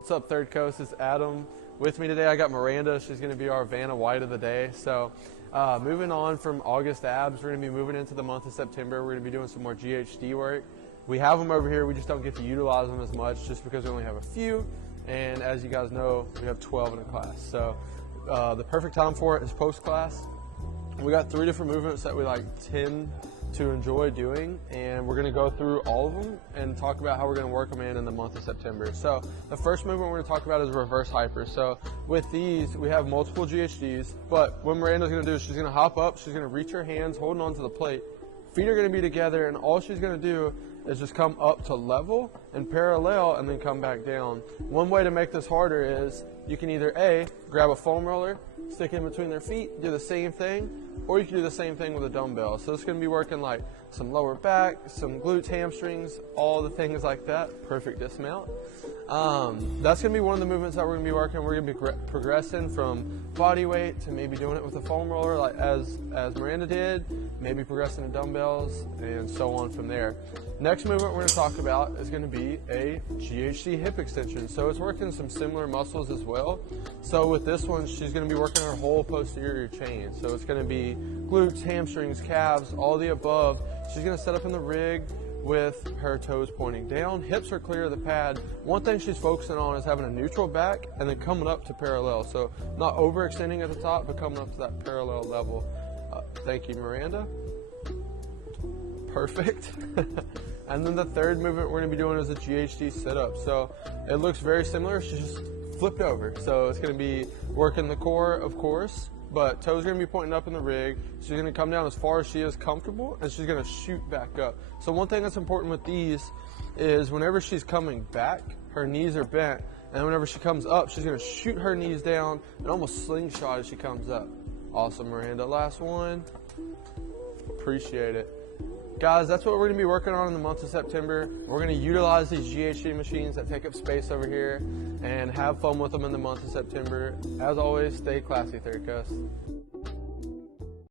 What's up, Third Coast? It's Adam. With me today, I got Miranda. She's going to be our Vanna White of the day. So, moving on from August abs, we're going to be moving into the month of September. We're going to be doing some more GHD work. We have them over here. We just don't get to utilize them as much just because we only have a few. And as you guys know, we have 12 in a class. So, the perfect time for it is post-class. We got 3 different movements that we tend to enjoy doing, and we're going to go through all of them and talk about how we're going to work them in the month of September. So the first movement we're going to talk about is reverse hyper. So with these, we have multiple GHDs, but what Miranda's going to do is she's going to hop up, she's going to reach her hands holding onto the plate, feet are going to be together, and all she's going to do is just come up to level and parallel and then come back down. One way to make this harder is you can either A, grab a foam roller, stick it in between their feet, do the same thing, or you can do the same thing with a dumbbell. So it's going to be working like some lower back, some glutes, hamstrings, all the things like that. Perfect dismount. That's going to be one of the movements that we're going to be working. We're going to be progressing from body weight to maybe doing it with a foam roller like as Miranda did, maybe progressing to dumbbells, and so on from there. Next movement we're going to talk about is going to be a GHD hip extension. So it's working some similar muscles as well. So with this one, she's going to be working her whole posterior chain. So it's going to be glutes, hamstrings, calves, all the above. She's going to set up in the rig with her toes pointing down, hips are clear of the pad. One thing she's focusing on is having a neutral back and then coming up to parallel. So not overextending at the top, but coming up to that parallel level. Thank you, Miranda. Perfect. And then the third movement we're going to be doing is a GHD sit-up. So it looks very similar. She's just flipped over. So it's going to be working the core, of course, but toes are going to be pointing up in the rig. She's going to come down as far as she is comfortable, and she's going to shoot back up. So one thing that's important with these is whenever she's coming back, her knees are bent, and whenever she comes up, she's going to shoot her knees down and almost slingshot as she comes up. Awesome, Miranda. Last one. Appreciate it. Guys, that's what we're going to be working on in the month of September. We're going to utilize these GHD machines that take up space over here and have fun with them in the month of September. As always, stay classy, Third Coast.